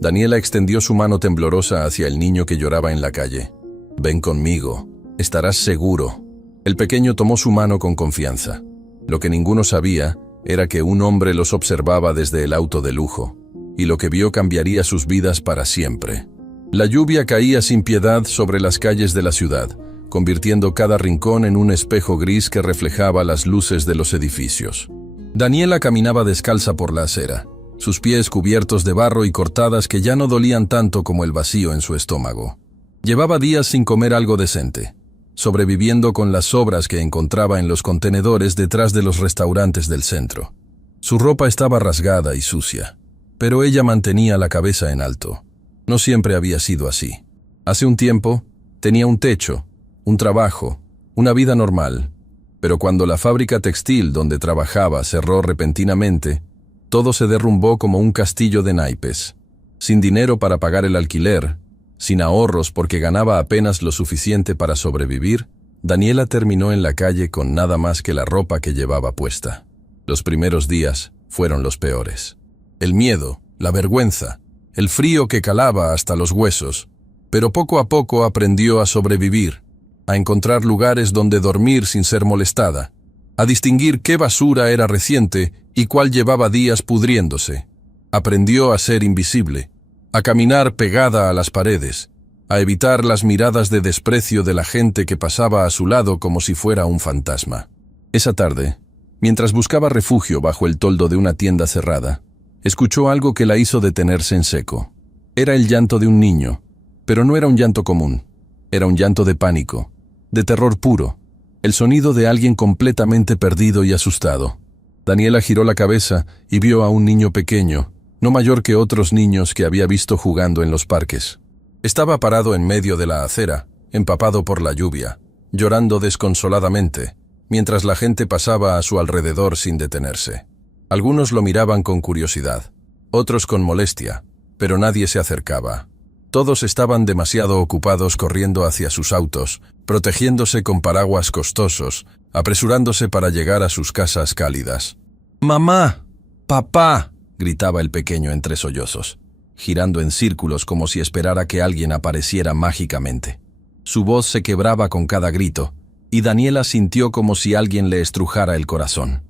Daniela extendió su mano temblorosa hacia el niño que lloraba en la calle. «Ven conmigo, estarás seguro». El pequeño tomó su mano con confianza. Lo que ninguno sabía era que un hombre los observaba desde el auto de lujo, y lo que vio cambiaría sus vidas para siempre. La lluvia caía sin piedad sobre las calles de la ciudad, convirtiendo cada rincón en un espejo gris que reflejaba las luces de los edificios. Daniela caminaba descalza por la acera, sus pies cubiertos de barro y cortadas que ya no dolían tanto como el vacío en su estómago. Llevaba días sin comer algo decente, sobreviviendo con las sobras que encontraba en los contenedores detrás de los restaurantes del centro. Su ropa estaba rasgada y sucia, pero ella mantenía la cabeza en alto. No siempre había sido así. Hace un tiempo, tenía un techo, un trabajo, una vida normal, pero cuando la fábrica textil donde trabajaba cerró repentinamente, todo se derrumbó como un castillo de naipes. Sin dinero para pagar el alquiler, sin ahorros porque ganaba apenas lo suficiente para sobrevivir, Daniela terminó en la calle con nada más que la ropa que llevaba puesta. Los primeros días fueron los peores. El miedo, la vergüenza, el frío que calaba hasta los huesos, pero poco a poco aprendió a sobrevivir, a encontrar lugares donde dormir sin ser molestada, a distinguir qué basura era reciente y cuál llevaba días pudriéndose. Aprendió a ser invisible, a caminar pegada a las paredes, a evitar las miradas de desprecio de la gente que pasaba a su lado como si fuera un fantasma. Esa tarde, mientras buscaba refugio bajo el toldo de una tienda cerrada, escuchó algo que la hizo detenerse en seco. Era el llanto de un niño, pero no era un llanto común. Era un llanto de pánico, de terror puro, el sonido de alguien completamente perdido y asustado. Daniela giró la cabeza y vio a un niño pequeño, no mayor que otros niños que había visto jugando en los parques. Estaba parado en medio de la acera, empapado por la lluvia, llorando desconsoladamente, mientras la gente pasaba a su alrededor sin detenerse. Algunos lo miraban con curiosidad, otros con molestia, pero nadie se acercaba. Todos estaban demasiado ocupados corriendo hacia sus autos, protegiéndose con paraguas costosos, apresurándose para llegar a sus casas cálidas. «¡Mamá! ¡Papá!», gritaba el pequeño entre sollozos, girando en círculos como si esperara que alguien apareciera mágicamente. Su voz se quebraba con cada grito, y Daniela sintió como si alguien le estrujara el corazón.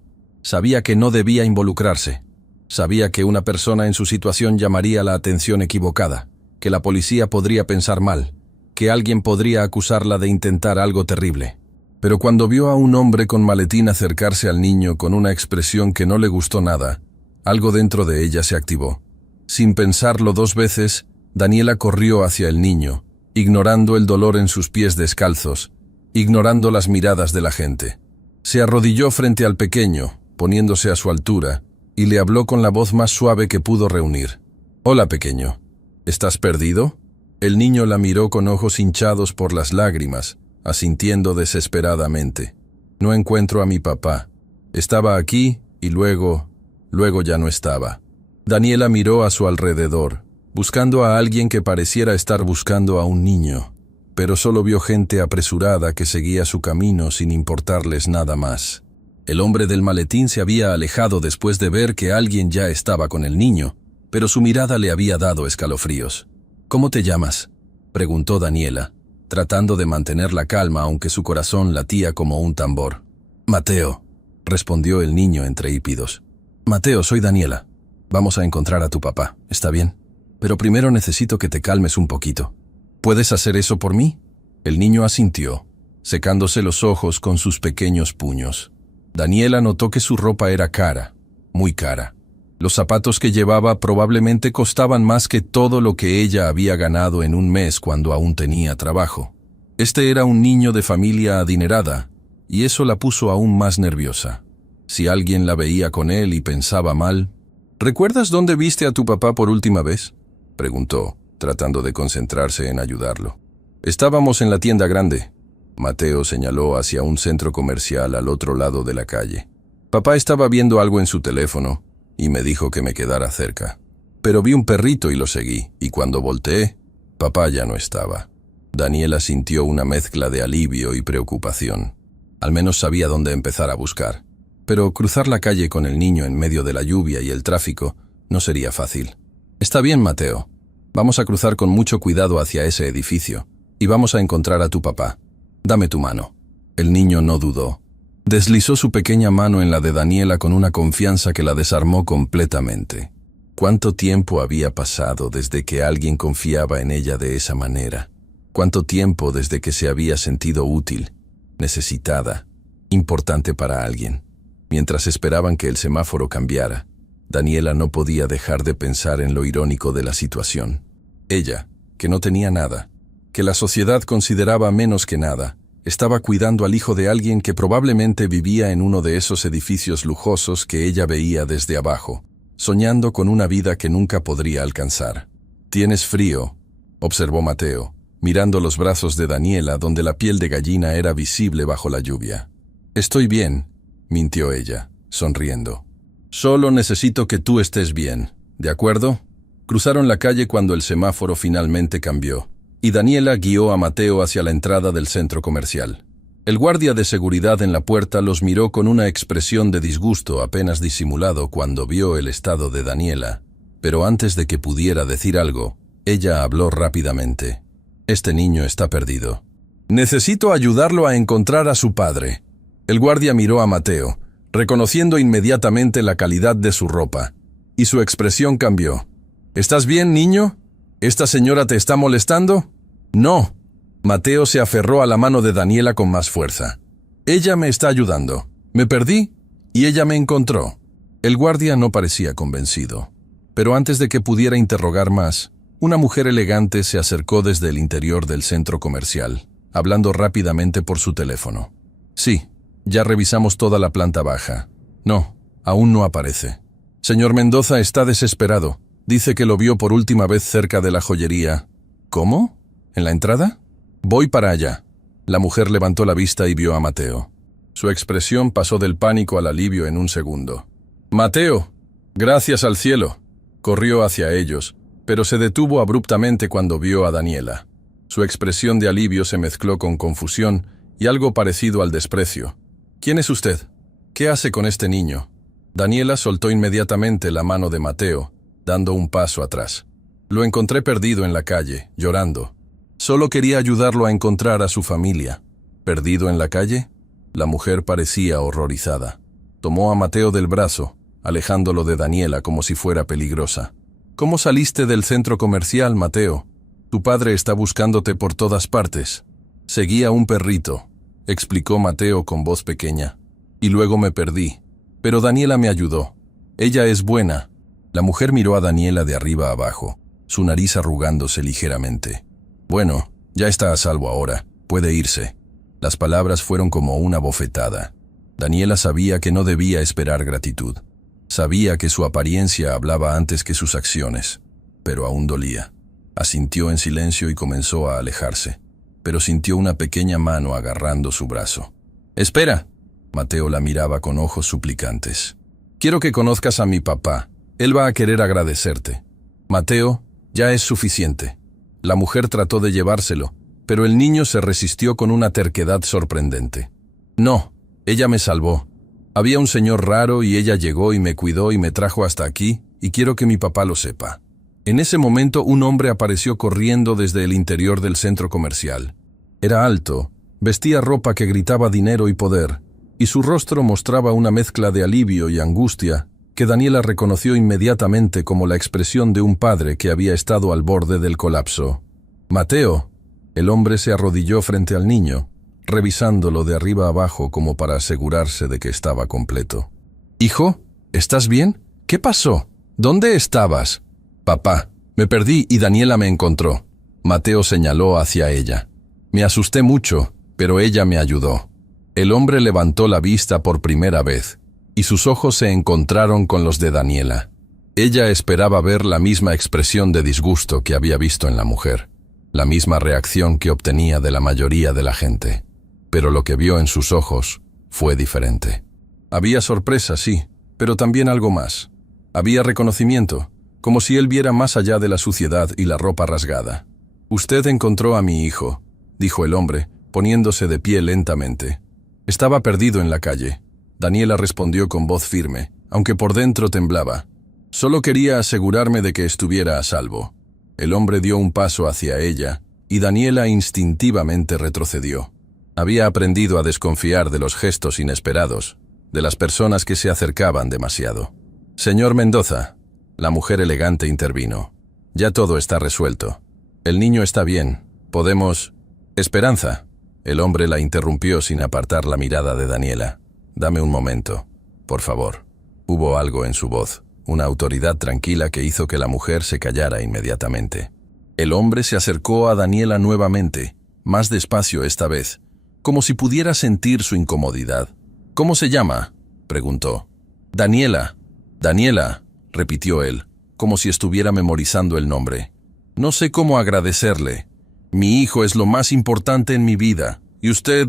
Sabía que no debía involucrarse. Sabía que una persona en su situación llamaría la atención equivocada, que la policía podría pensar mal, que alguien podría acusarla de intentar algo terrible. Pero cuando vio a un hombre con maletín acercarse al niño con una expresión que no le gustó nada, algo dentro de ella se activó. Sin pensarlo dos veces, Daniela corrió hacia el niño, ignorando el dolor en sus pies descalzos, ignorando las miradas de la gente. Se arrodilló frente al pequeño, poniéndose a su altura, y le habló con la voz más suave que pudo reunir. «Hola, pequeño. ¿Estás perdido?». El niño la miró con ojos hinchados por las lágrimas, asintiendo desesperadamente. «No encuentro a mi papá. Estaba aquí y luego ya no estaba». Daniela miró a su alrededor, buscando a alguien que pareciera estar buscando a un niño, pero solo vio gente apresurada que seguía su camino sin importarles nada más. El hombre del maletín se había alejado después de ver que alguien ya estaba con el niño, pero su mirada le había dado escalofríos. «¿Cómo te llamas?», preguntó Daniela, tratando de mantener la calma aunque su corazón latía como un tambor. «Mateo», respondió el niño entre hípidos. «Mateo, soy Daniela. Vamos a encontrar a tu papá, ¿está bien? Pero primero necesito que te calmes un poquito. ¿Puedes hacer eso por mí?». El niño asintió, secándose los ojos con sus pequeños puños. Daniela notó que su ropa era cara, muy cara. Los zapatos que llevaba probablemente costaban más que todo lo que ella había ganado en un mes cuando aún tenía trabajo. Este era un niño de familia adinerada, y eso la puso aún más nerviosa. Si alguien la veía con él y pensaba mal. «¿Recuerdas dónde viste a tu papá por última vez?», preguntó, tratando de concentrarse en ayudarlo. «Estábamos en la tienda grande». Mateo señaló hacia un centro comercial al otro lado de la calle. «Papá estaba viendo algo en su teléfono y me dijo que me quedara cerca. Pero vi un perrito y lo seguí, y cuando volteé, papá ya no estaba». Daniela sintió una mezcla de alivio y preocupación. Al menos sabía dónde empezar a buscar. Pero cruzar la calle con el niño en medio de la lluvia y el tráfico no sería fácil. «Está bien, Mateo. Vamos a cruzar con mucho cuidado hacia ese edificio y vamos a encontrar a tu papá. Dame tu mano. El niño no dudó. Deslizó su pequeña mano en la de Daniela con una confianza que la desarmó completamente. ¿Cuánto tiempo había pasado desde que alguien confiaba en ella de esa manera? ¿Cuánto tiempo desde que se había sentido útil, necesitada, importante para alguien? Mientras esperaban que el semáforo cambiara, Daniela no podía dejar de pensar en lo irónico de la situación. Ella, que no tenía nada, que la sociedad consideraba menos que nada, estaba cuidando al hijo de alguien que probablemente vivía en uno de esos edificios lujosos que ella veía desde abajo, soñando con una vida que nunca podría alcanzar. «¿Tienes frío?», observó Mateo, mirando los brazos de Daniela donde la piel de gallina era visible bajo la lluvia. «Estoy bien», mintió ella, sonriendo. «Solo necesito que tú estés bien, ¿de acuerdo?». Cruzaron la calle cuando el semáforo finalmente cambió, y Daniela guió a Mateo hacia la entrada del centro comercial. El guardia de seguridad en la puerta los miró con una expresión de disgusto apenas disimulado cuando vio el estado de Daniela, pero antes de que pudiera decir algo, ella habló rápidamente. «Este niño está perdido. Necesito ayudarlo a encontrar a su padre». El guardia miró a Mateo, reconociendo inmediatamente la calidad de su ropa, y su expresión cambió. «¿Estás bien, niño? ¿Esta señora te está molestando?». «No». Mateo se aferró a la mano de Daniela con más fuerza. «Ella me está ayudando. Me perdí y ella me encontró». El guardia no parecía convencido, pero antes de que pudiera interrogar más, una mujer elegante se acercó desde el interior del centro comercial, hablando rápidamente por su teléfono. «Sí, ya revisamos toda la planta baja. No, aún no aparece. Señor Mendoza está desesperado. Dice que lo vio por última vez cerca de la joyería». «¿Cómo? ¿En la entrada?». «Voy para allá». La mujer levantó la vista y vio a Mateo. Su expresión pasó del pánico al alivio en un segundo. «Mateo, gracias al cielo». Corrió hacia ellos, pero se detuvo abruptamente cuando vio a Daniela. Su expresión de alivio se mezcló con confusión y algo parecido al desprecio. «¿Quién es usted? ¿Qué hace con este niño?». Daniela soltó inmediatamente la mano de Mateo, dando un paso atrás. «Lo encontré perdido en la calle, llorando. Solo quería ayudarlo a encontrar a su familia». «¿Perdido en la calle?». La mujer parecía horrorizada. Tomó a Mateo del brazo, alejándolo de Daniela como si fuera peligrosa. «¿Cómo saliste del centro comercial, Mateo? Tu padre está buscándote por todas partes». «Seguía un perrito», explicó Mateo con voz pequeña. «Y luego me perdí. Pero Daniela me ayudó. Ella es buena». La mujer miró a Daniela de arriba abajo, su nariz arrugándose ligeramente. «Bueno, ya está a salvo ahora. Puede irse». Las palabras fueron como una bofetada. Daniela sabía que no debía esperar gratitud. Sabía que su apariencia hablaba antes que sus acciones, pero aún dolía. Asintió en silencio y comenzó a alejarse, pero sintió una pequeña mano agarrando su brazo. «¡Espera!». Mateo la miraba con ojos suplicantes. «Quiero que conozcas a mi papá. Él va a querer agradecerte». «Mateo, ya es suficiente». La mujer trató de llevárselo, pero el niño se resistió con una terquedad sorprendente. «No, ella me salvó. Había un señor raro y ella llegó y me cuidó y me trajo hasta aquí, y quiero que mi papá lo sepa». En ese momento un hombre apareció corriendo desde el interior del centro comercial. Era alto, vestía ropa que gritaba dinero y poder, y su rostro mostraba una mezcla de alivio y angustia que Daniela reconoció inmediatamente como la expresión de un padre que había estado al borde del colapso. «Mateo». El hombre se arrodilló frente al niño, revisándolo de arriba abajo como para asegurarse de que estaba completo. «Hijo, ¿estás bien? ¿Qué pasó? ¿Dónde estabas?». «Papá, me perdí y Daniela me encontró». Mateo señaló hacia ella. «Me asusté mucho, pero ella me ayudó». El hombre levantó la vista por primera vez, y sus ojos se encontraron con los de Daniela. Ella esperaba ver la misma expresión de disgusto que había visto en la mujer, la misma reacción que obtenía de la mayoría de la gente. Pero lo que vio en sus ojos fue diferente. Había sorpresa, sí, pero también algo más. Había reconocimiento, como si él viera más allá de la suciedad y la ropa rasgada. «Usted encontró a mi hijo», dijo el hombre, poniéndose de pie lentamente. «Estaba perdido en la calle». Daniela respondió con voz firme, aunque por dentro temblaba. «Solo quería asegurarme de que estuviera a salvo». El hombre dio un paso hacia ella, y Daniela instintivamente retrocedió. Había aprendido a desconfiar de los gestos inesperados, de las personas que se acercaban demasiado. «Señor Mendoza», la mujer elegante intervino. «Ya todo está resuelto. El niño está bien. Podemos...» «Esperanza», el hombre la interrumpió sin apartar la mirada de Daniela. «Dame un momento, por favor». Hubo algo en su voz, una autoridad tranquila que hizo que la mujer se callara inmediatamente. El hombre se acercó a Daniela nuevamente, más despacio esta vez, como si pudiera sentir su incomodidad. «¿Cómo se llama?», preguntó. «Daniela». «Daniela», repitió él, como si estuviera memorizando el nombre. «No sé cómo agradecerle. Mi hijo es lo más importante en mi vida, y usted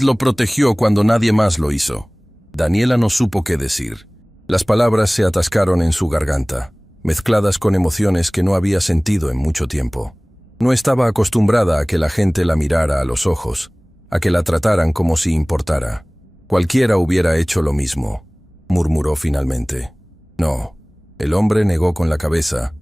lo protegió cuando nadie más lo hizo». Daniela no supo qué decir. Las palabras se atascaron en su garganta, mezcladas con emociones que no había sentido en mucho tiempo. No estaba acostumbrada a que la gente la mirara a los ojos, a que la trataran como si importara. «Cualquiera hubiera hecho lo mismo», murmuró finalmente. «No». El hombre negó con la cabeza,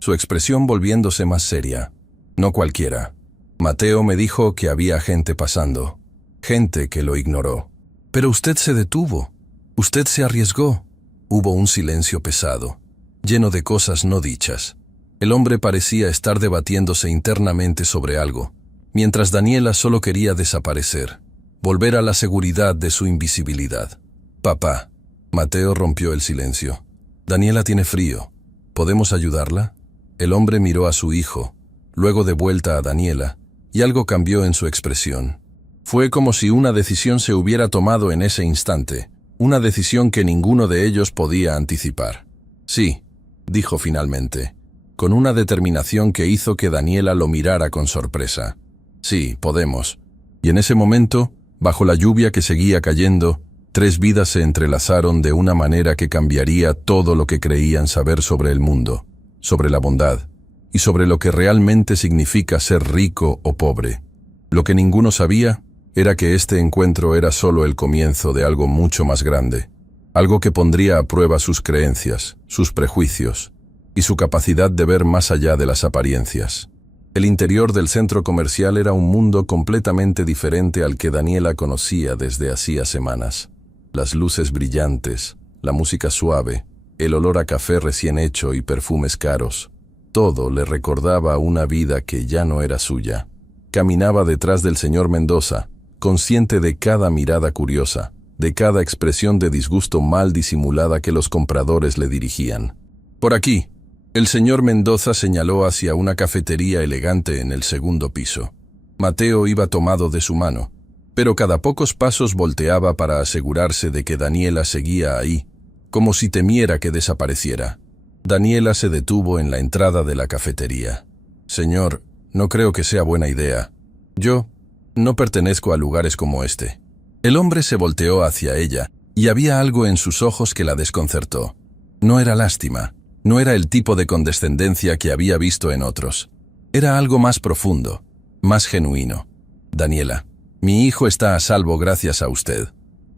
su expresión volviéndose más seria. «No cualquiera. Mateo me dijo que había gente pasando, gente que lo ignoró. Pero usted se detuvo, usted se arriesgó». Hubo un silencio pesado, lleno de cosas no dichas. El hombre parecía estar debatiéndose internamente sobre algo, mientras Daniela solo quería desaparecer, volver a la seguridad de su invisibilidad. «Papá». Mateo rompió el silencio. «Daniela tiene frío. ¿Podemos ayudarla?». El hombre miró a su hijo, luego de vuelta a Daniela, y algo cambió en su expresión. Fue como si una decisión se hubiera tomado en ese instante, una decisión que ninguno de ellos podía anticipar. «Sí», dijo finalmente, con una determinación que hizo que Daniela lo mirara con sorpresa. «Sí, podemos». Y en ese momento, bajo la lluvia que seguía cayendo, 3 vidas se entrelazaron de una manera que cambiaría todo lo que creían saber sobre el mundo, sobre la bondad, y sobre lo que realmente significa ser rico o pobre. Lo que ninguno sabía era que este encuentro era solo el comienzo de algo mucho más grande, algo que pondría a prueba sus creencias, sus prejuicios, y su capacidad de ver más allá de las apariencias. El interior del centro comercial era un mundo completamente diferente al que Daniela conocía desde hacía semanas. Las luces brillantes, la música suave, el olor a café recién hecho y perfumes caros. Todo le recordaba una vida que ya no era suya. Caminaba detrás del señor Mendoza, consciente de cada mirada curiosa, de cada expresión de disgusto mal disimulada que los compradores le dirigían. «Por aquí». El señor Mendoza señaló hacia una cafetería elegante en el segundo piso. Mateo iba tomado de su mano, pero cada pocos pasos volteaba para asegurarse de que Daniela seguía ahí, como si temiera que desapareciera. Daniela se detuvo en la entrada de la cafetería. «Señor, no creo que sea buena idea. Yo no pertenezco a lugares como este». El hombre se volteó hacia ella, y había algo en sus ojos que la desconcertó. No era lástima, no era el tipo de condescendencia que había visto en otros. Era algo más profundo, más genuino. «Daniela, mi hijo está a salvo gracias a usted.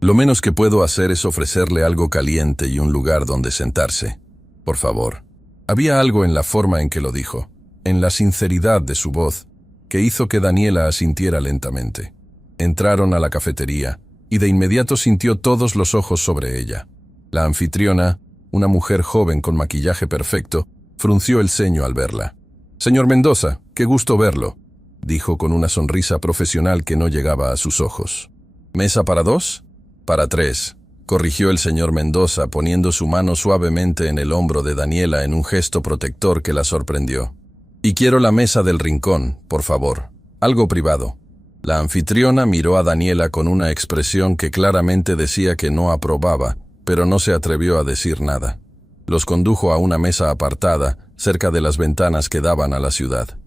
Lo menos que puedo hacer es ofrecerle algo caliente y un lugar donde sentarse. Por favor». Había algo en la forma en que lo dijo, en la sinceridad de su voz, que hizo que Daniela asintiera lentamente. Entraron a la cafetería, y de inmediato sintió todos los ojos sobre ella. La anfitriona, una mujer joven con maquillaje perfecto, frunció el ceño al verla. «Señor Mendoza, qué gusto verlo», dijo con una sonrisa profesional que no llegaba a sus ojos. «¿Mesa para 2? «Para 3», corrigió el señor Mendoza poniendo su mano suavemente en el hombro de Daniela en un gesto protector que la sorprendió. «Y quiero la mesa del rincón, por favor. Algo privado». La anfitriona miró a Daniela con una expresión que claramente decía que no aprobaba, pero no se atrevió a decir nada. Los condujo a una mesa apartada, cerca de las ventanas que daban a la ciudad.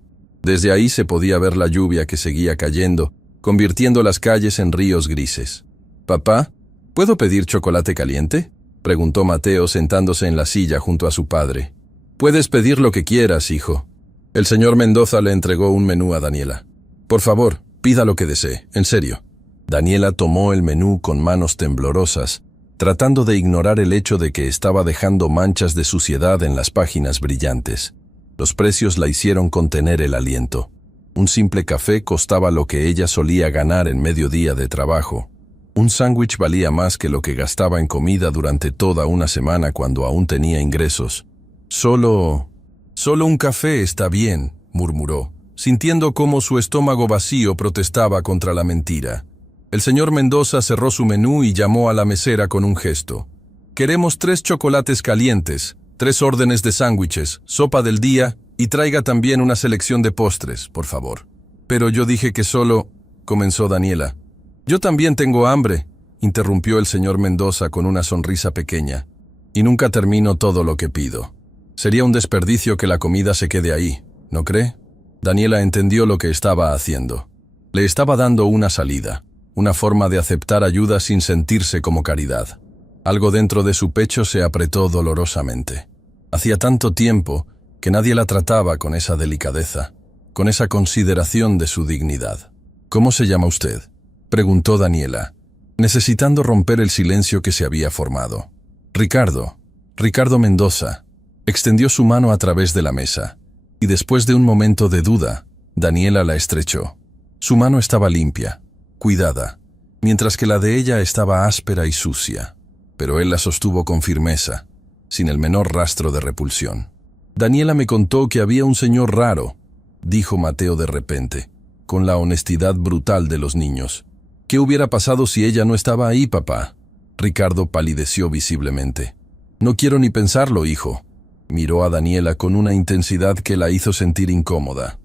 Desde ahí se podía ver la lluvia que seguía cayendo, convirtiendo las calles en ríos grises. «Papá, ¿puedo pedir chocolate caliente?», preguntó Mateo sentándose en la silla junto a su padre. «Puedes pedir lo que quieras, hijo». El señor Mendoza le entregó un menú a Daniela. «Por favor, pida lo que desee, en serio». Daniela tomó el menú con manos temblorosas, tratando de ignorar el hecho de que estaba dejando manchas de suciedad en las páginas brillantes. Los precios la hicieron contener el aliento. Un simple café costaba lo que ella solía ganar en mediodía de trabajo. Un sándwich valía más que lo que gastaba en comida durante toda una semana cuando aún tenía ingresos. Solo un café está bien, murmuró, sintiendo cómo su estómago vacío protestaba contra la mentira. El señor Mendoza cerró su menú y llamó a la mesera con un gesto. «Queremos 3 chocolates calientes, 3 órdenes de sándwiches, sopa del día y traiga también una selección de postres, por favor». «Pero yo dije que solo…», comenzó Daniela. «Yo también tengo hambre», interrumpió el señor Mendoza con una sonrisa pequeña. «Y nunca termino todo lo que pido. Sería un desperdicio que la comida se quede ahí, ¿no cree?». Daniela entendió lo que estaba haciendo. Le estaba dando una salida, una forma de aceptar ayuda sin sentirse como caridad. Algo dentro de su pecho se apretó dolorosamente. Hacía tanto tiempo que nadie la trataba con esa delicadeza, con esa consideración de su dignidad. «¿Cómo se llama usted?», preguntó Daniela, necesitando romper el silencio que se había formado. Ricardo Mendoza». Extendió su mano a través de la mesa, y después de un momento de duda, Daniela la estrechó. Su mano estaba limpia, cuidada, mientras que la de ella estaba áspera y sucia, pero él la sostuvo con firmeza, sin el menor rastro de repulsión. «Daniela me contó que había un señor raro», dijo Mateo de repente, con la honestidad brutal de los niños. «¿Qué hubiera pasado si ella no estaba ahí, papá?». Ricardo palideció visiblemente. «No quiero ni pensarlo, hijo». Miró a Daniela con una intensidad que la hizo sentir incómoda.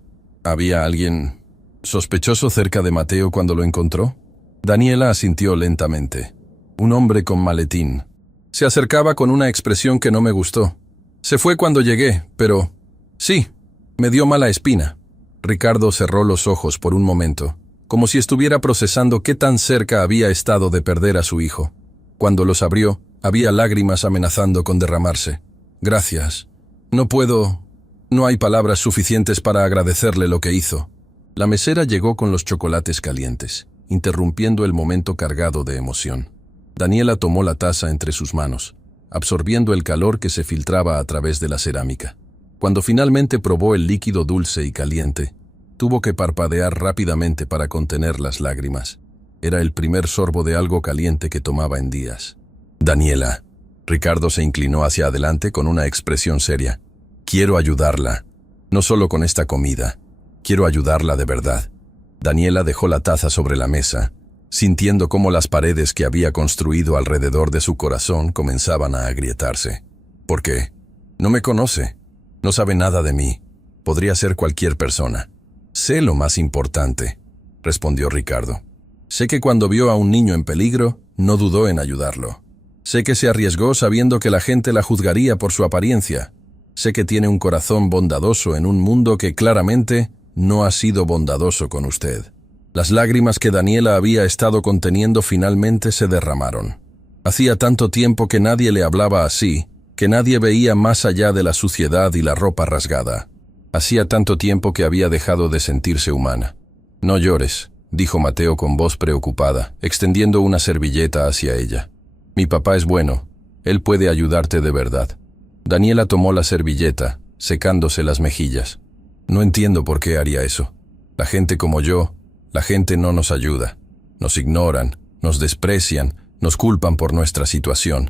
¿Había alguien sospechoso cerca de Mateo cuando lo encontró? Daniela asintió lentamente. Un hombre con maletín. Se acercaba con una expresión que no me gustó. Se fue cuando llegué, pero… sí, me dio mala espina. Ricardo cerró los ojos por un momento, como si estuviera procesando qué tan cerca había estado de perder a su hijo. Cuando los abrió, había lágrimas amenazando con derramarse. «Gracias. No hay palabras suficientes para agradecerle lo que hizo». La mesera llegó con los chocolates calientes, interrumpiendo el momento cargado de emoción. Daniela tomó la taza entre sus manos, absorbiendo el calor que se filtraba a través de la cerámica. Cuando finalmente probó el líquido dulce y caliente, tuvo que parpadear rápidamente para contener las lágrimas. Era el primer sorbo de algo caliente que tomaba en días. «Daniela». Ricardo se inclinó hacia adelante con una expresión seria. «Quiero ayudarla. No solo con esta comida. Quiero ayudarla de verdad». Daniela dejó la taza sobre la mesa, sintiendo cómo las paredes que había construido alrededor de su corazón comenzaban a agrietarse. «¿Por qué? No me conoce. No sabe nada de mí. Podría ser cualquier persona». «Sé lo más importante», respondió Ricardo. «Sé que cuando vio a un niño en peligro, no dudó en ayudarlo. Sé que se arriesgó sabiendo que la gente la juzgaría por su apariencia. Sé que tiene un corazón bondadoso en un mundo que claramente no ha sido bondadoso con usted». Las lágrimas que Daniela había estado conteniendo finalmente se derramaron. Hacía tanto tiempo que nadie le hablaba así, que nadie veía más allá de la suciedad y la ropa rasgada. Hacía tanto tiempo que había dejado de sentirse humana. «No llores», dijo Mateo con voz preocupada, extendiendo una servilleta hacia ella. «Mi papá es bueno. Él puede ayudarte de verdad». Daniela tomó la servilleta, secándose las mejillas. «No entiendo por qué haría eso. La gente como yo, la gente no nos ayuda. Nos ignoran, nos desprecian, nos culpan por nuestra situación».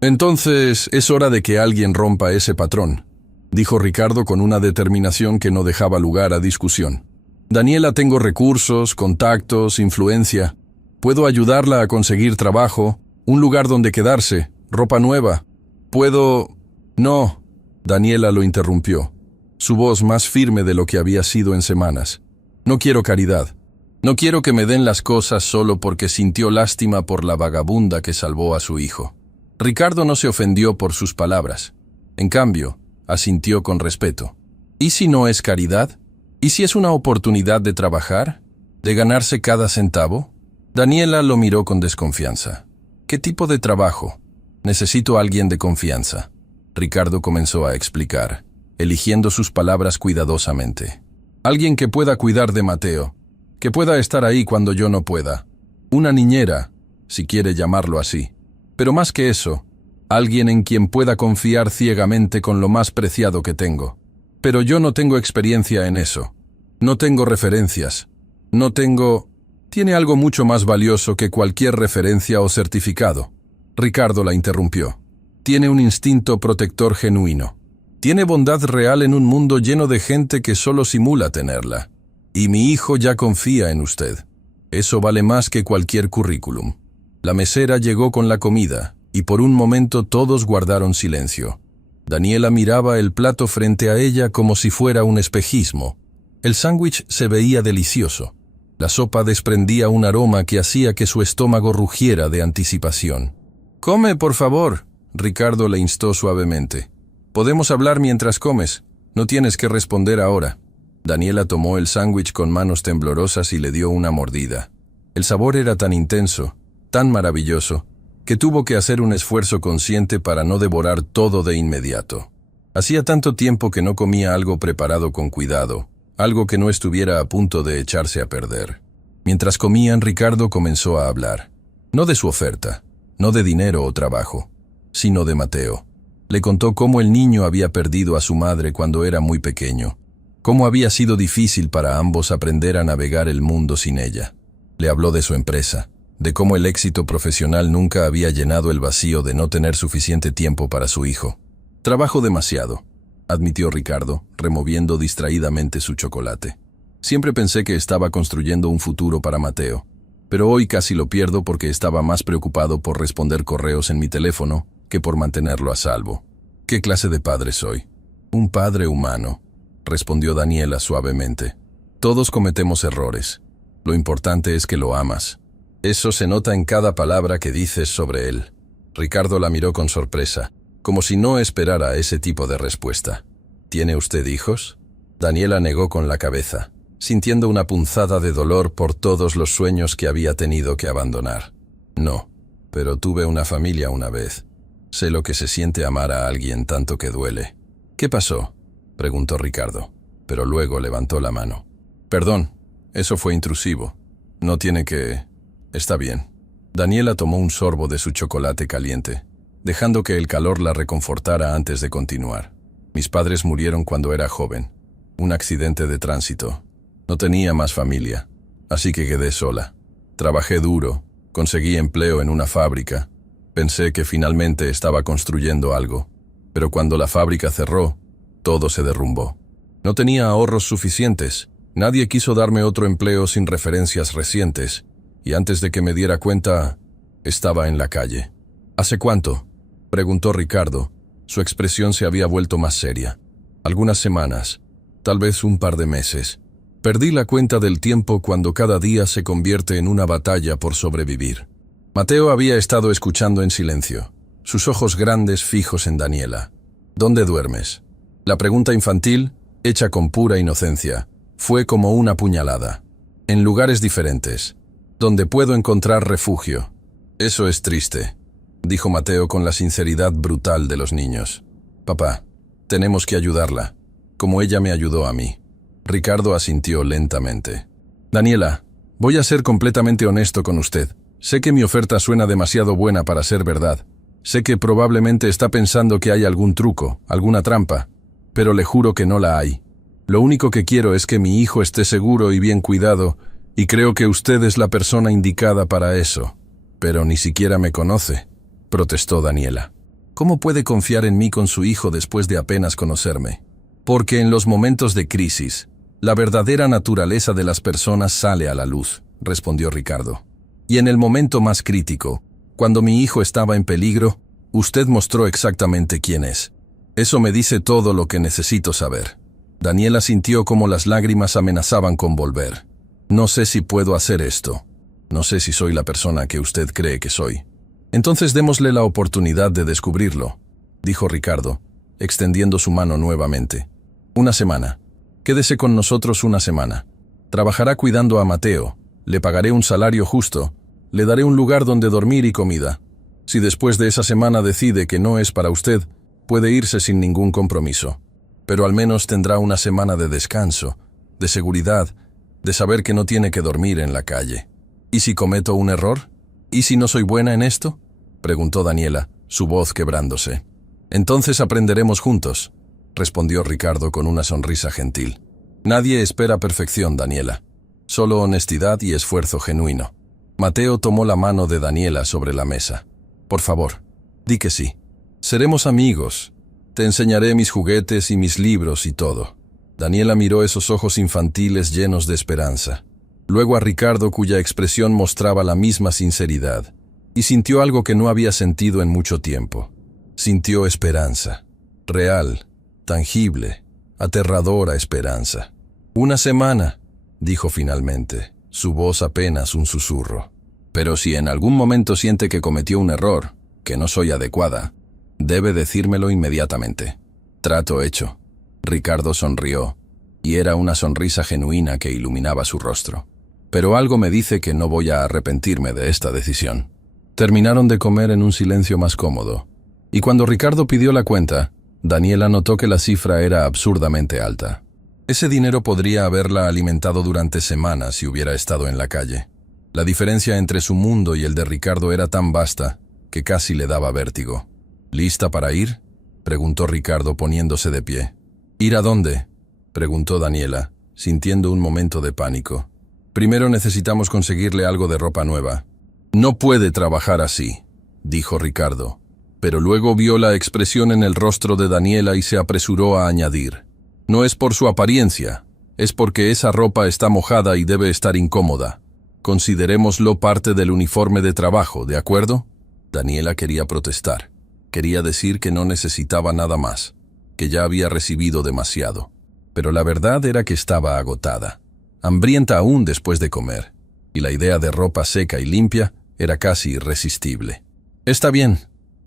«Entonces es hora de que alguien rompa ese patrón», dijo Ricardo con una determinación que no dejaba lugar a discusión. «Daniela, tengo recursos, contactos, influencia. Puedo ayudarla a conseguir trabajo, un lugar donde quedarse, ropa nueva. Puedo…» «No», Daniela lo interrumpió, su voz más firme de lo que había sido en semanas. «No quiero caridad. No quiero que me den las cosas solo porque sintió lástima por la vagabunda que salvó a su hijo». Ricardo no se ofendió por sus palabras. En cambio, asintió con respeto. ¿Y si no es caridad? ¿Y si es una oportunidad de trabajar? ¿De ganarse cada centavo? Daniela lo miró con desconfianza. ¿Qué tipo de trabajo? Necesito a alguien de confianza. Ricardo comenzó a explicar, eligiendo sus palabras cuidadosamente. Alguien que pueda cuidar de Mateo, que pueda estar ahí cuando yo no pueda. Una niñera, si quiere llamarlo así. Pero más que eso, alguien en quien pueda confiar ciegamente con lo más preciado que tengo. Pero yo no tengo experiencia en eso. No tengo referencias. No tengo... Tiene algo mucho más valioso que cualquier referencia o certificado. Ricardo la interrumpió. Tiene un instinto protector genuino. Tiene bondad real en un mundo lleno de gente que solo simula tenerla. Y mi hijo ya confía en usted. Eso vale más que cualquier currículum. La mesera llegó con la comida, y por un momento todos guardaron silencio. Daniela miraba el plato frente a ella como si fuera un espejismo. El sándwich se veía delicioso. La sopa desprendía un aroma que hacía que su estómago rugiera de anticipación. «Come, por favor», Ricardo le instó suavemente. «Podemos hablar mientras comes. No tienes que responder ahora». Daniela tomó el sándwich con manos temblorosas y le dio una mordida. El sabor era tan intenso, tan maravilloso, que tuvo que hacer un esfuerzo consciente para no devorar todo de inmediato. Hacía tanto tiempo que no comía algo preparado con cuidado, algo que no estuviera a punto de echarse a perder. Mientras comían, Ricardo comenzó a hablar. No de su oferta, no de dinero o trabajo, sino de Mateo. Le contó cómo el niño había perdido a su madre cuando era muy pequeño, cómo había sido difícil para ambos aprender a navegar el mundo sin ella. Le habló de su empresa, de cómo el éxito profesional nunca había llenado el vacío de no tener suficiente tiempo para su hijo. «Trabajo demasiado», admitió Ricardo, removiendo distraídamente su chocolate. «Siempre pensé que estaba construyendo un futuro para Mateo, pero hoy casi lo pierdo porque estaba más preocupado por responder correos en mi teléfono que por mantenerlo a salvo. ¿Qué clase de padre soy?» «Un padre humano», respondió Daniela suavemente. «Todos cometemos errores. Lo importante es que lo amas. Eso se nota en cada palabra que dices sobre él». Ricardo la miró con sorpresa, como si no esperara ese tipo de respuesta. «¿Tiene usted hijos?» Daniela negó con la cabeza, sintiendo una punzada de dolor por todos los sueños que había tenido que abandonar. «No, pero tuve una familia una vez. Sé lo que se siente amar a alguien tanto que duele». «¿Qué pasó?», preguntó Ricardo, pero luego levantó la mano. «Perdón, eso fue intrusivo. No tiene que... Está bien». Daniela tomó un sorbo de su chocolate caliente, dejando que el calor la reconfortara antes de continuar. «Mis padres murieron cuando era joven. Un accidente de tránsito. No tenía más familia, así que quedé sola. Trabajé duro, conseguí empleo en una fábrica. Pensé que finalmente estaba construyendo algo, pero cuando la fábrica cerró, todo se derrumbó. No tenía ahorros suficientes. Nadie quiso darme otro empleo sin referencias recientes, y antes de que me diera cuenta, estaba en la calle». «¿Hace cuánto?», preguntó Ricardo. Su expresión se había vuelto más seria. «Algunas semanas, tal vez un par de meses. Perdí la cuenta del tiempo cuando cada día se convierte en una batalla por sobrevivir». Mateo había estado escuchando en silencio, sus ojos grandes fijos en Daniela. «¿Dónde duermes?». La pregunta infantil, hecha con pura inocencia, fue como una puñalada. «En lugares diferentes, donde puedo encontrar refugio». «Eso es triste», dijo Mateo con la sinceridad brutal de los niños. «Papá, tenemos que ayudarla, como ella me ayudó a mí». Ricardo asintió lentamente. «Daniela, voy a ser completamente honesto con usted. Sé que mi oferta suena demasiado buena para ser verdad. Sé que probablemente está pensando que hay algún truco, alguna trampa, pero le juro que no la hay. Lo único que quiero es que mi hijo esté seguro y bien cuidado, y creo que usted es la persona indicada para eso». «Pero ni siquiera me conoce», protestó Daniela. «¿Cómo puede confiar en mí con su hijo después de apenas conocerme?». «Porque en los momentos de crisis, la verdadera naturaleza de las personas sale a la luz», respondió Ricardo. «Y en el momento más crítico, cuando mi hijo estaba en peligro, usted mostró exactamente quién es. Eso me dice todo lo que necesito saber». Daniela sintió como las lágrimas amenazaban con volver. «No sé si puedo hacer esto. No sé si soy la persona que usted cree que soy». «Entonces démosle la oportunidad de descubrirlo», dijo Ricardo, extendiendo su mano nuevamente. «Una semana. Quédese con nosotros una semana. Trabajará cuidando a Mateo. Le pagaré un salario justo. Le daré un lugar donde dormir y comida. Si después de esa semana decide que no es para usted, puede irse sin ningún compromiso. Pero al menos tendrá una semana de descanso, de seguridad, de saber que no tiene que dormir en la calle». «¿Y si cometo un error? ¿Y si no soy buena en esto?», preguntó Daniela, su voz quebrándose. «Entonces aprenderemos juntos. respondió Ricardo con una sonrisa gentil. Nadie espera perfección, Daniela. Solo honestidad y esfuerzo genuino. Mateo tomó la mano de Daniela sobre la mesa. Por favor, di que sí. Seremos amigos. Te enseñaré mis juguetes y mis libros y todo. Daniela miró esos ojos infantiles llenos de esperanza. Luego a Ricardo, cuya expresión mostraba la misma sinceridad, y sintió algo que no había sentido en mucho tiempo. Sintió esperanza. Real, tangible, aterradora esperanza. «Una semana», dijo finalmente, su voz apenas un susurro. «Pero si en algún momento siente que cometió un error, que no soy adecuada, debe decírmelo inmediatamente». Trato hecho. Ricardo sonrió, y era una sonrisa genuina que iluminaba su rostro. «Pero algo me dice que no voy a arrepentirme de esta decisión». Terminaron de comer en un silencio más cómodo, y cuando Ricardo pidió la cuenta, Daniela notó que la cifra era absurdamente alta. Ese dinero podría haberla alimentado durante semanas si hubiera estado en la calle. La diferencia entre su mundo y el de Ricardo era tan vasta que casi le daba vértigo. «¿Lista para ir?», preguntó Ricardo poniéndose de pie. «¿Ir a dónde?», preguntó Daniela, sintiendo un momento de pánico. «Primero necesitamos conseguirle algo de ropa nueva». «No puede trabajar así», dijo Ricardo, pero luego vio la expresión en el rostro de Daniela y se apresuró a añadir. «No es por su apariencia, es porque esa ropa está mojada y debe estar incómoda. Considerémoslo parte del uniforme de trabajo, ¿de acuerdo?». Daniela quería protestar. Quería decir que no necesitaba nada más, que ya había recibido demasiado. Pero la verdad era que estaba agotada, hambrienta aún después de comer, y la idea de ropa seca y limpia era casi irresistible. «Está bien»,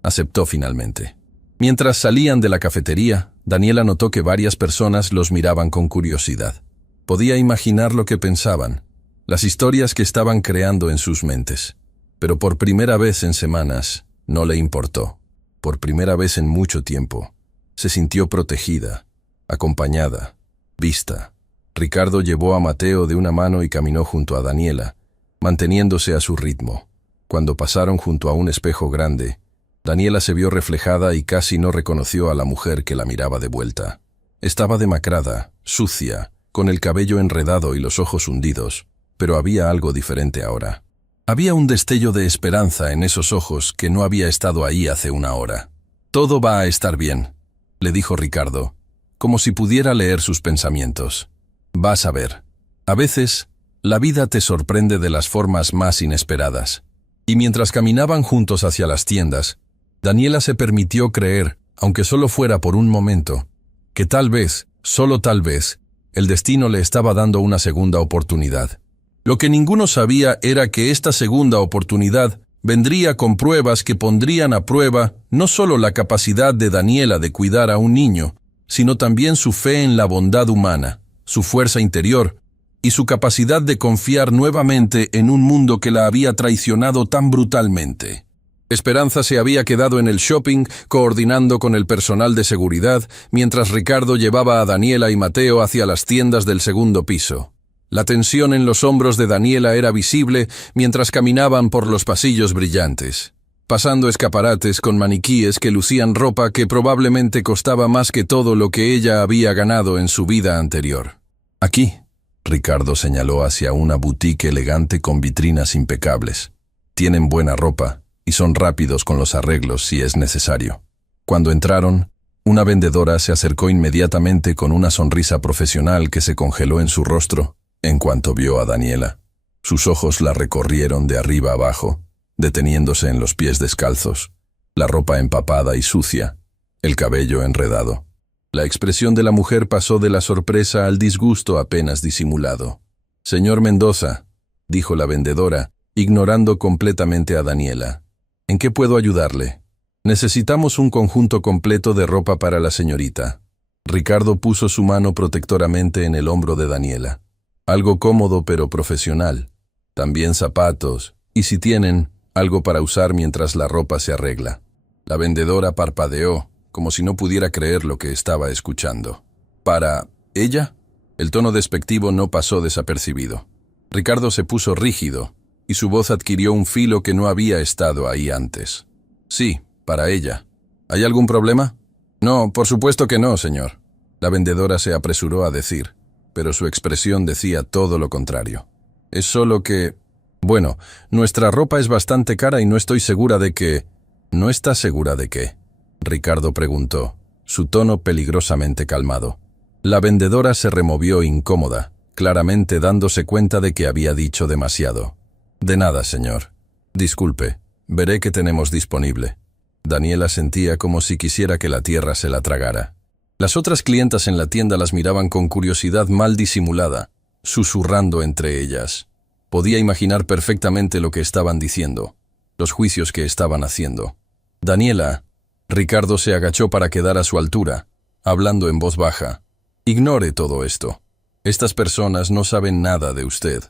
aceptó finalmente. Mientras salían de la cafetería, Daniela notó que varias personas los miraban con curiosidad. Podía imaginar lo que pensaban, las historias que estaban creando en sus mentes. Pero por primera vez en semanas, no le importó. Por primera vez en mucho tiempo, se sintió protegida, acompañada, vista. Ricardo llevó a Mateo de una mano y caminó junto a Daniela, manteniéndose a su ritmo. Cuando pasaron junto a un espejo grande, Daniela se vio reflejada y casi no reconoció a la mujer que la miraba de vuelta. Estaba demacrada, sucia, con el cabello enredado y los ojos hundidos, pero había algo diferente ahora. Había un destello de esperanza en esos ojos que no había estado ahí hace una hora. «Todo va a estar bien», le dijo Ricardo, como si pudiera leer sus pensamientos. «Vas a ver. A veces, la vida te sorprende de las formas más inesperadas». Y mientras caminaban juntos hacia las tiendas, Daniela se permitió creer, aunque solo fuera por un momento, que tal vez, solo tal vez, el destino le estaba dando una segunda oportunidad. Lo que ninguno sabía era que esta segunda oportunidad vendría con pruebas que pondrían a prueba no solo la capacidad de Daniela de cuidar a un niño, sino también su fe en la bondad humana, su fuerza interior y su capacidad de confiar nuevamente en un mundo que la había traicionado tan brutalmente. Esperanza se había quedado en el shopping coordinando con el personal de seguridad mientras Ricardo llevaba a Daniela y Mateo hacia las tiendas del segundo piso. La tensión en los hombros de Daniela era visible mientras caminaban por los pasillos brillantes, pasando escaparates con maniquíes que lucían ropa que probablemente costaba más que todo lo que ella había ganado en su vida anterior. «Aquí», Ricardo señaló hacia una boutique elegante con vitrinas impecables. «Tienen buena ropa y son rápidos con los arreglos si es necesario». Cuando entraron, una vendedora se acercó inmediatamente con una sonrisa profesional que se congeló en su rostro en cuanto vio a Daniela. Sus ojos la recorrieron de arriba abajo, deteniéndose en los pies descalzos, la ropa empapada y sucia, el cabello enredado. La expresión de la mujer pasó de la sorpresa al disgusto apenas disimulado. «Señor Mendoza», dijo la vendedora, ignorando completamente a Daniela. «¿En qué puedo ayudarle?» «Necesitamos un conjunto completo de ropa para la señorita». Ricardo puso su mano protectoramente en el hombro de Daniela. «Algo cómodo pero profesional. También zapatos, y si tienen, algo para usar mientras la ropa se arregla». La vendedora parpadeó, como si no pudiera creer lo que estaba escuchando. «¿Para ella?». El tono despectivo no pasó desapercibido. Ricardo se puso rígido, y su voz adquirió un filo que no había estado ahí antes. «Sí, para ella. ¿Hay algún problema?». No, por supuesto que no, señor. La vendedora se apresuró a decir, pero su expresión decía todo lo contrario. Es solo que... Bueno, nuestra ropa es bastante cara y no estoy segura de que... ¿No está segura de qué? Ricardo preguntó, su tono peligrosamente calmado. La vendedora se removió incómoda, claramente dándose cuenta de que había dicho demasiado. De nada, señor. Disculpe, veré qué tenemos disponible. Daniela sentía como si quisiera que la tierra se la tragara. Las otras clientas en la tienda las miraban con curiosidad mal disimulada, susurrando entre ellas. Podía imaginar perfectamente lo que estaban diciendo, los juicios que estaban haciendo. Daniela, Ricardo se agachó para quedar a su altura, hablando en voz baja. Ignore todo esto. Estas personas no saben nada de usted.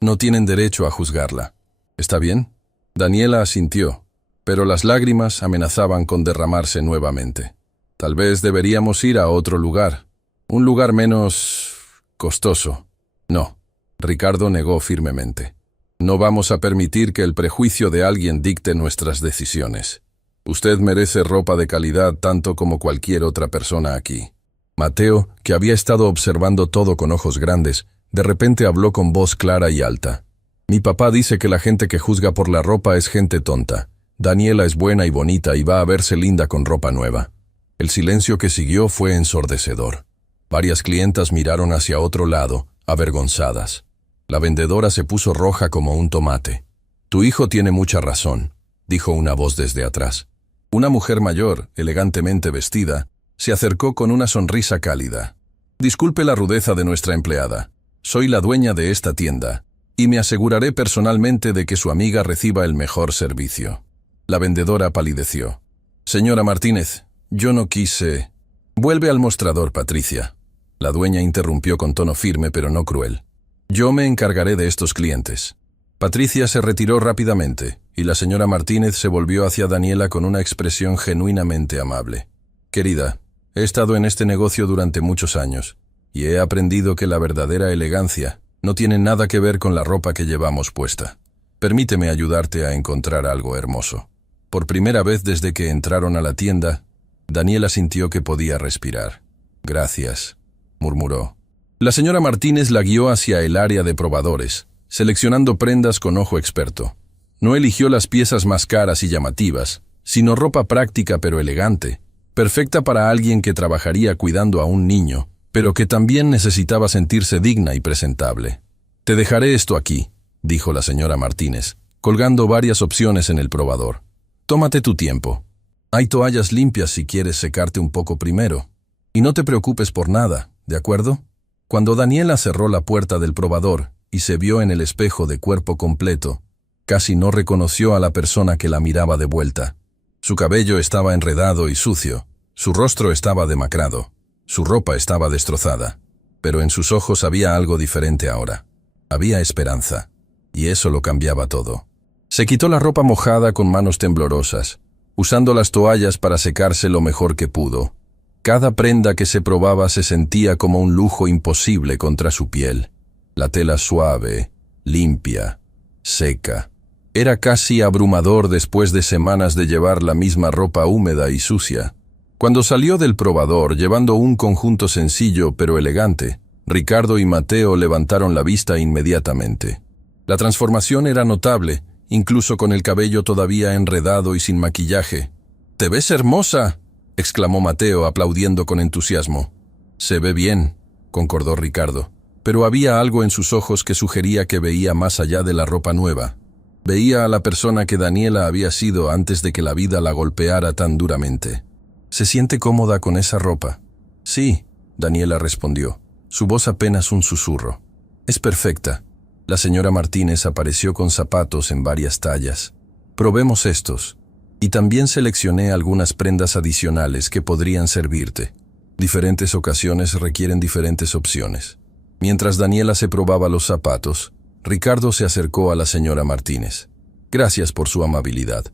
No tienen derecho a juzgarla. ¿Está bien? Daniela asintió, pero las lágrimas amenazaban con derramarse nuevamente. Tal vez deberíamos ir a otro lugar. Un lugar menos... costoso. No. Ricardo negó firmemente. No vamos a permitir que el prejuicio de alguien dicte nuestras decisiones. Usted merece ropa de calidad tanto como cualquier otra persona aquí. Mateo, que había estado observando todo con ojos grandes, de repente habló con voz clara y alta. Mi papá dice que la gente que juzga por la ropa es gente tonta. Daniela es buena y bonita y va a verse linda con ropa nueva. El silencio que siguió fue ensordecedor. Varias clientas miraron hacia otro lado, avergonzadas. La vendedora se puso roja como un tomate. Tu hijo tiene mucha razón, dijo una voz desde atrás. Una mujer mayor, elegantemente vestida, se acercó con una sonrisa cálida. Disculpe la rudeza de nuestra empleada. Soy la dueña de esta tienda, y me aseguraré personalmente de que su amiga reciba el mejor servicio. La vendedora palideció. Señora Martínez, yo no quise... Vuelve al mostrador, Patricia. La dueña interrumpió con tono firme pero no cruel. Yo me encargaré de estos clientes. Patricia se retiró rápidamente, y la señora Martínez se volvió hacia Daniela con una expresión genuinamente amable. Querida, he estado en este negocio durante muchos años, y he aprendido que la verdadera elegancia no tiene nada que ver con la ropa que llevamos puesta. Permíteme ayudarte a encontrar algo hermoso. Por primera vez desde que entraron a la tienda, Daniela sintió que podía respirar. Gracias, murmuró. La señora Martínez la guió hacia el área de probadores, seleccionando prendas con ojo experto. No eligió las piezas más caras y llamativas, sino ropa práctica pero elegante, perfecta para alguien que trabajaría cuidando a un niño, pero que también necesitaba sentirse digna y presentable. Te dejaré esto aquí, dijo la señora Martínez, colgando varias opciones en el probador. Tómate tu tiempo. Hay toallas limpias si quieres secarte un poco primero. Y no te preocupes por nada, ¿de acuerdo? Cuando Daniela cerró la puerta del probador y se vio en el espejo de cuerpo completo, casi no reconoció a la persona que la miraba de vuelta. Su cabello estaba enredado y sucio, su rostro estaba demacrado, su ropa estaba destrozada, pero en sus ojos había algo diferente ahora. Había esperanza, y eso lo cambiaba todo. Se quitó la ropa mojada con manos temblorosas, usando las toallas para secarse lo mejor que pudo. Cada prenda que se probaba se sentía como un lujo imposible contra su piel. La tela suave, limpia, seca. Era casi abrumador después de semanas de llevar la misma ropa húmeda y sucia. Cuando salió del probador llevando un conjunto sencillo pero elegante, Ricardo y Mateo levantaron la vista inmediatamente. La transformación era notable, incluso con el cabello todavía enredado y sin maquillaje. «¡Te ves hermosa!», exclamó Mateo aplaudiendo con entusiasmo. «Se ve bien», concordó Ricardo, pero había algo en sus ojos que sugería que veía más allá de la ropa nueva. Veía a la persona que Daniela había sido antes de que la vida la golpeara tan duramente. «¿Se siente cómoda con esa ropa?» «Sí», Daniela respondió, su voz apenas un susurro. «Es perfecta». La señora Martínez apareció con zapatos en varias tallas. «Probemos estos. Y también seleccioné algunas prendas adicionales que podrían servirte. Diferentes ocasiones requieren diferentes opciones». Mientras Daniela se probaba los zapatos, Ricardo se acercó a la señora Martínez. «Gracias por su amabilidad.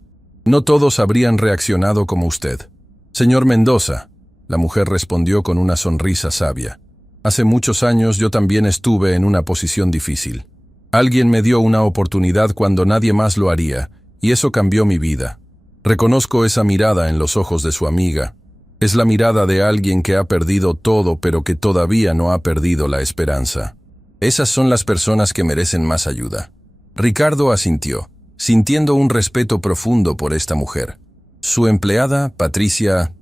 No todos habrían reaccionado como usted». «Señor Mendoza», la mujer respondió con una sonrisa sabia. «Hace muchos años yo también estuve en una posición difícil. Alguien me dio una oportunidad cuando nadie más lo haría, y eso cambió mi vida. Reconozco esa mirada en los ojos de su amiga. Es la mirada de alguien que ha perdido todo pero que todavía no ha perdido la esperanza. Esas son las personas que merecen más ayuda. Ricardo asintió, sintiendo un respeto profundo por esta mujer. Su empleada, Patricia,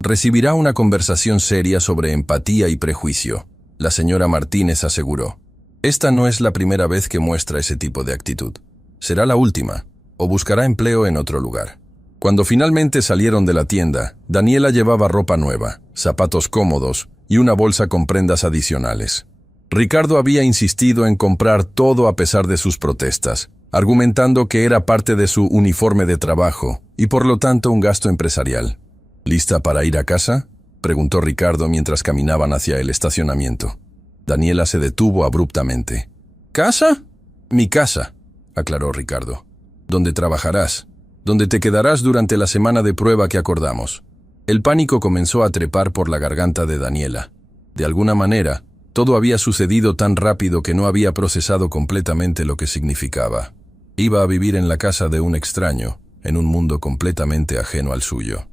recibirá una conversación seria sobre empatía y prejuicio. La señora Martínez aseguró. Esta no es la primera vez que muestra ese tipo de actitud. Será la última, o buscará empleo en otro lugar. Cuando finalmente salieron de la tienda, Daniela llevaba ropa nueva, zapatos cómodos y una bolsa con prendas adicionales. Ricardo había insistido en comprar todo a pesar de sus protestas, argumentando que era parte de su uniforme de trabajo y por lo tanto un gasto empresarial. ¿Lista para ir a casa?, preguntó Ricardo mientras caminaban hacia el estacionamiento. Daniela se detuvo abruptamente. ¿Casa? Mi casa, aclaró Ricardo. ¿Dónde trabajarás? ¿Dónde te quedarás durante la semana de prueba que acordamos? El pánico comenzó a trepar por la garganta de Daniela. De alguna manera, todo había sucedido tan rápido que no había procesado completamente lo que significaba. Iba a vivir en la casa de un extraño, en un mundo completamente ajeno al suyo.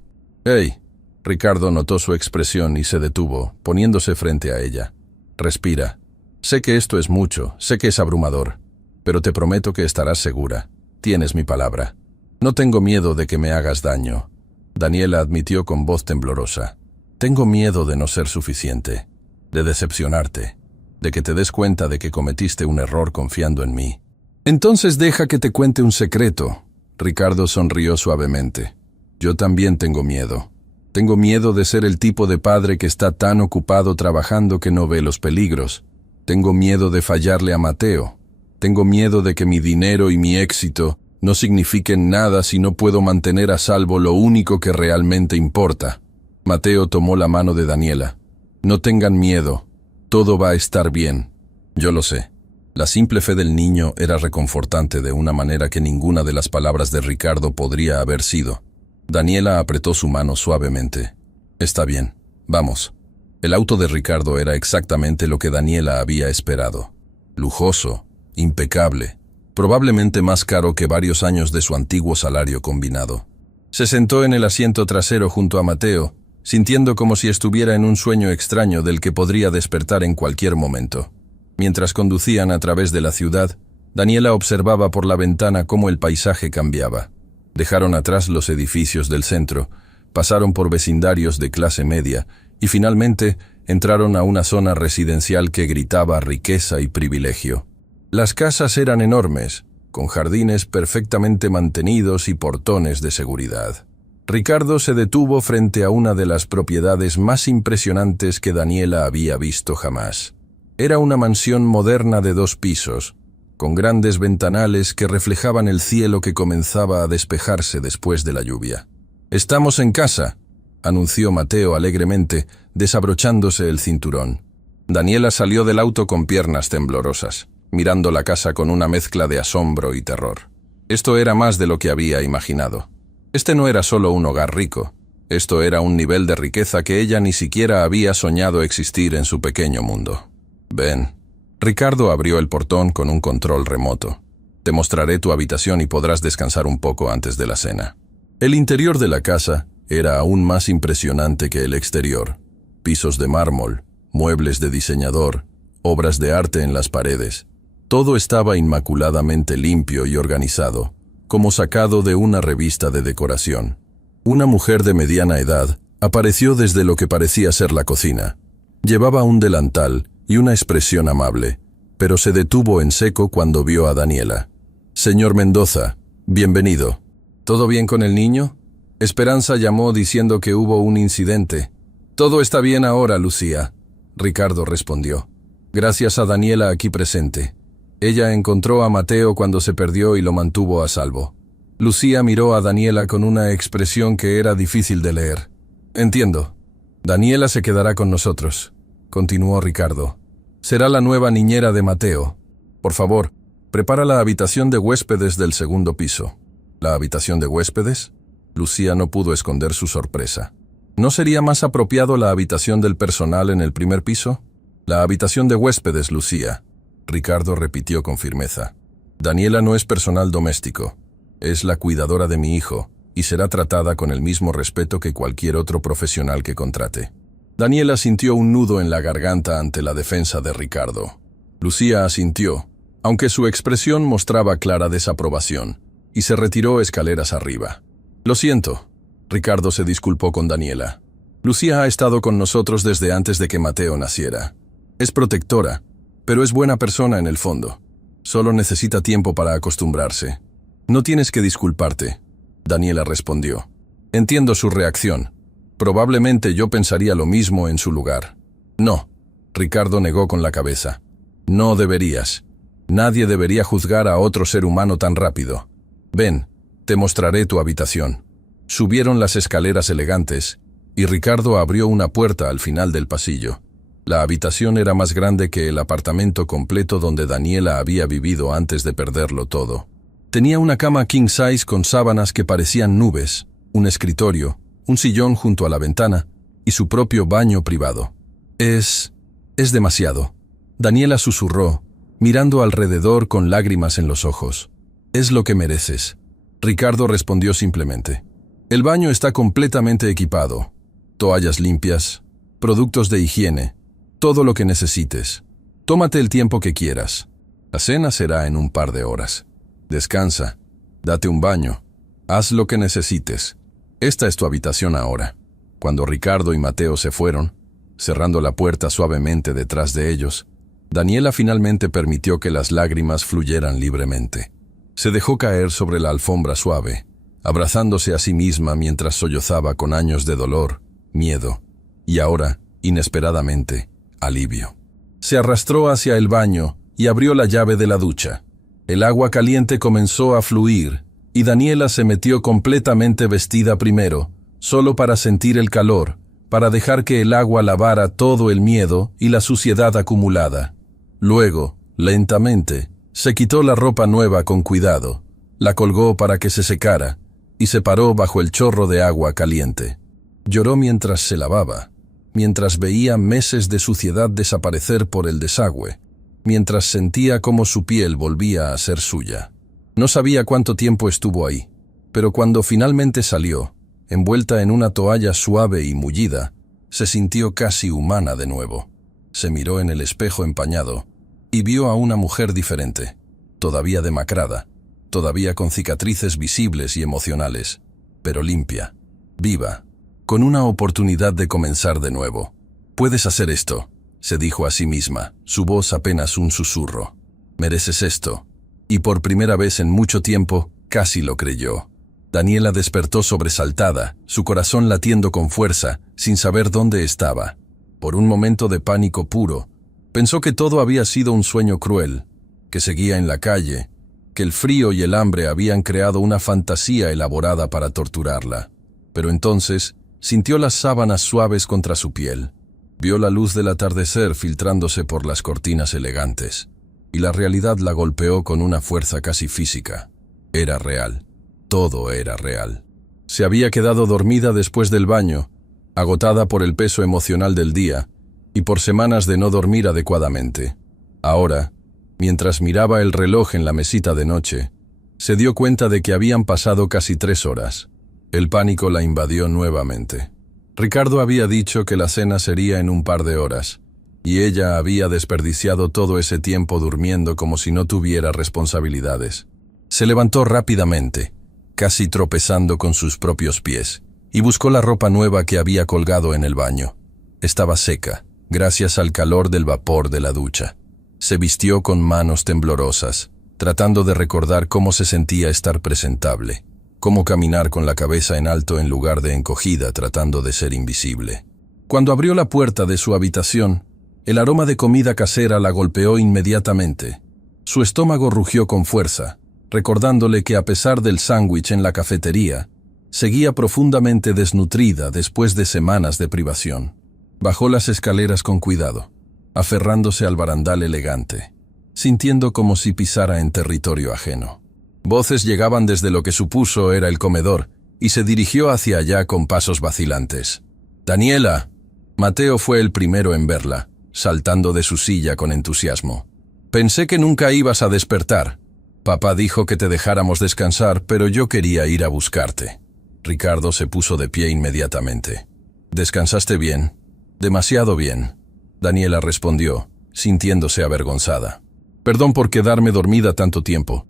«¡Hey!». Ricardo notó su expresión y se detuvo, poniéndose frente a ella. «Respira. Sé que esto es mucho, sé que es abrumador, pero te prometo que estarás segura. Tienes mi palabra. No tengo miedo de que me hagas daño». Daniela admitió con voz temblorosa. «Tengo miedo de no ser suficiente, de decepcionarte, de que te des cuenta de que cometiste un error confiando en mí». «Entonces deja que te cuente un secreto». Ricardo sonrió suavemente. «Yo también tengo miedo. Tengo miedo de ser el tipo de padre que está tan ocupado trabajando que no ve los peligros. Tengo miedo de fallarle a Mateo. Tengo miedo de que mi dinero y mi éxito no signifiquen nada si no puedo mantener a salvo lo único que realmente importa». Mateo tomó la mano de Daniela. «No tengan miedo. Todo va a estar bien». «Yo lo sé». La simple fe del niño era reconfortante de una manera que ninguna de las palabras de Ricardo podría haber sido. Daniela apretó su mano suavemente. «Está bien. Vamos». El auto de Ricardo era exactamente lo que Daniela había esperado. Lujoso, impecable, probablemente más caro que varios años de su antiguo salario combinado. Se sentó en el asiento trasero junto a Mateo, sintiendo como si estuviera en un sueño extraño del que podría despertar en cualquier momento. Mientras conducían a través de la ciudad, Daniela observaba por la ventana cómo el paisaje cambiaba. Dejaron atrás los edificios del centro, pasaron por vecindarios de clase media y finalmente entraron a una zona residencial que gritaba riqueza y privilegio. Las casas eran enormes, con jardines perfectamente mantenidos y portones de seguridad. Ricardo se detuvo frente a una de las propiedades más impresionantes que Daniela había visto jamás. Era una mansión moderna de 2 pisos, con grandes ventanales que reflejaban el cielo que comenzaba a despejarse después de la lluvia. «Estamos en casa», anunció Mateo alegremente, desabrochándose el cinturón. Daniela salió del auto con piernas temblorosas, mirando la casa con una mezcla de asombro y terror. Esto era más de lo que había imaginado. Este no era solo un hogar rico, esto era un nivel de riqueza que ella ni siquiera había soñado existir en su pequeño mundo. «Ven». Ricardo abrió el portón con un control remoto. «Te mostraré tu habitación y podrás descansar un poco antes de la cena». El interior de la casa era aún más impresionante que el exterior. Pisos de mármol, muebles de diseñador, obras de arte en las paredes. Todo estaba inmaculadamente limpio y organizado, como sacado de una revista de decoración. Una mujer de mediana edad apareció desde lo que parecía ser la cocina. Llevaba un delantal y una expresión amable, pero se detuvo en seco cuando vio a Daniela. «Señor Mendoza, bienvenido». «¿Todo bien con el niño?». Esperanza llamó diciendo que hubo un incidente. «Todo está bien ahora, Lucía», Ricardo respondió. «Gracias a Daniela aquí presente. Ella encontró a Mateo cuando se perdió y lo mantuvo a salvo». Lucía miró a Daniela con una expresión que era difícil de leer. «Entiendo. Daniela se quedará con nosotros», continuó Ricardo. «Será la nueva niñera de Mateo. Por favor, prepara la habitación de huéspedes del 2º piso». «¿La habitación de huéspedes?». Lucía no pudo esconder su sorpresa. ¿No sería más apropiado la habitación del personal en el 1er piso? «La habitación de huéspedes, Lucía», Ricardo repitió con firmeza. «Daniela no es personal doméstico. Es la cuidadora de mi hijo, y será tratada con el mismo respeto que cualquier otro profesional que contrate. Daniela sintió un nudo en la garganta ante la defensa de Ricardo. Lucía asintió, aunque su expresión mostraba clara desaprobación, y se retiró escaleras arriba. «Lo siento», Ricardo se disculpó con Daniela. «Lucía ha estado con nosotros desde antes de que Mateo naciera. Es protectora, pero es buena persona en el fondo. Solo necesita tiempo para acostumbrarse». «No tienes que disculparte», Daniela respondió. «Entiendo su reacción. Probablemente yo pensaría lo mismo en su lugar». «No», Ricardo negó con la cabeza. «No deberías. Nadie debería juzgar a otro ser humano tan rápido. Ven, te mostraré tu habitación». Subieron las escaleras elegantes, y Ricardo abrió una puerta al final del pasillo. La habitación era más grande que el apartamento completo donde Daniela había vivido antes de perderlo todo. Tenía una cama king size con sábanas que parecían nubes, un escritorio, un sillón junto a la ventana y su propio baño privado. Es demasiado», Daniela susurró, mirando alrededor con lágrimas en los ojos. «Es lo que mereces», Ricardo respondió simplemente. «El baño está completamente equipado. Toallas limpias, productos de higiene, todo lo que necesites. Tómate el tiempo que quieras. La cena será en un par de horas. Descansa, date un baño, haz lo que necesites. Esta es tu habitación ahora». Cuando Ricardo y Mateo se fueron, cerrando la puerta suavemente detrás de ellos, Daniela finalmente permitió que las lágrimas fluyeran libremente. Se dejó caer sobre la alfombra suave, abrazándose a sí misma mientras sollozaba con años de dolor, miedo y ahora, inesperadamente, alivio. Se arrastró hacia el baño y abrió la llave de la ducha. El agua caliente comenzó a fluir y Daniela se metió completamente vestida primero, solo para sentir el calor, para dejar que el agua lavara todo el miedo y la suciedad acumulada. Luego, lentamente, se quitó la ropa nueva con cuidado, la colgó para que se secara y se paró bajo el chorro de agua caliente. Lloró mientras se lavaba, mientras veía meses de suciedad desaparecer por el desagüe, mientras sentía cómo su piel volvía a ser suya. No sabía cuánto tiempo estuvo ahí, pero cuando finalmente salió, envuelta en una toalla suave y mullida, se sintió casi humana de nuevo. Se miró en el espejo empañado y vio a una mujer diferente, todavía demacrada, todavía con cicatrices visibles y emocionales, pero limpia, viva, con una oportunidad de comenzar de nuevo. «Puedes hacer esto», se dijo a sí misma, su voz apenas un susurro. «Mereces esto». Y por primera vez en mucho tiempo, casi lo creyó. Daniela despertó sobresaltada, su corazón latiendo con fuerza, sin saber dónde estaba. Por un momento de pánico puro, pensó que todo había sido un sueño cruel, que seguía en la calle, que el frío y el hambre habían creado una fantasía elaborada para torturarla. Pero entonces, sintió las sábanas suaves contra su piel. Vio la luz del atardecer filtrándose por las cortinas elegantes, y la realidad la golpeó con una fuerza casi física. Era real. Todo era real. Se había quedado dormida después del baño, agotada por el peso emocional del día y por semanas de no dormir adecuadamente. Ahora, mientras miraba el reloj en la mesita de noche, se dio cuenta de que habían pasado casi 3 horas. El pánico la invadió nuevamente. Ricardo había dicho que la cena sería en un par de horas, y ella había desperdiciado todo ese tiempo durmiendo como si no tuviera responsabilidades. Se levantó rápidamente, casi tropezando con sus propios pies, y buscó la ropa nueva que había colgado en el baño. Estaba seca, gracias al calor del vapor de la ducha. Se vistió con manos temblorosas, tratando de recordar cómo se sentía estar presentable, cómo caminar con la cabeza en alto en lugar de encogida tratando de ser invisible. Cuando abrió la puerta de su habitación, el aroma de comida casera la golpeó inmediatamente. Su estómago rugió con fuerza, recordándole que a pesar del sándwich en la cafetería, seguía profundamente desnutrida después de semanas de privación. Bajó las escaleras con cuidado, aferrándose al barandal elegante, sintiendo como si pisara en territorio ajeno. Voces llegaban desde lo que supuso era el comedor, y se dirigió hacia allá con pasos vacilantes. «¡Daniela!». Mateo fue el primero en verla, saltando de su silla con entusiasmo. «Pensé que nunca ibas a despertar. Papá dijo que te dejáramos descansar, pero yo quería ir a buscarte». Ricardo se puso de pie inmediatamente. ¿Descansaste bien? Demasiado bien. Daniela respondió, sintiéndose avergonzada. Perdón por quedarme dormida tanto tiempo.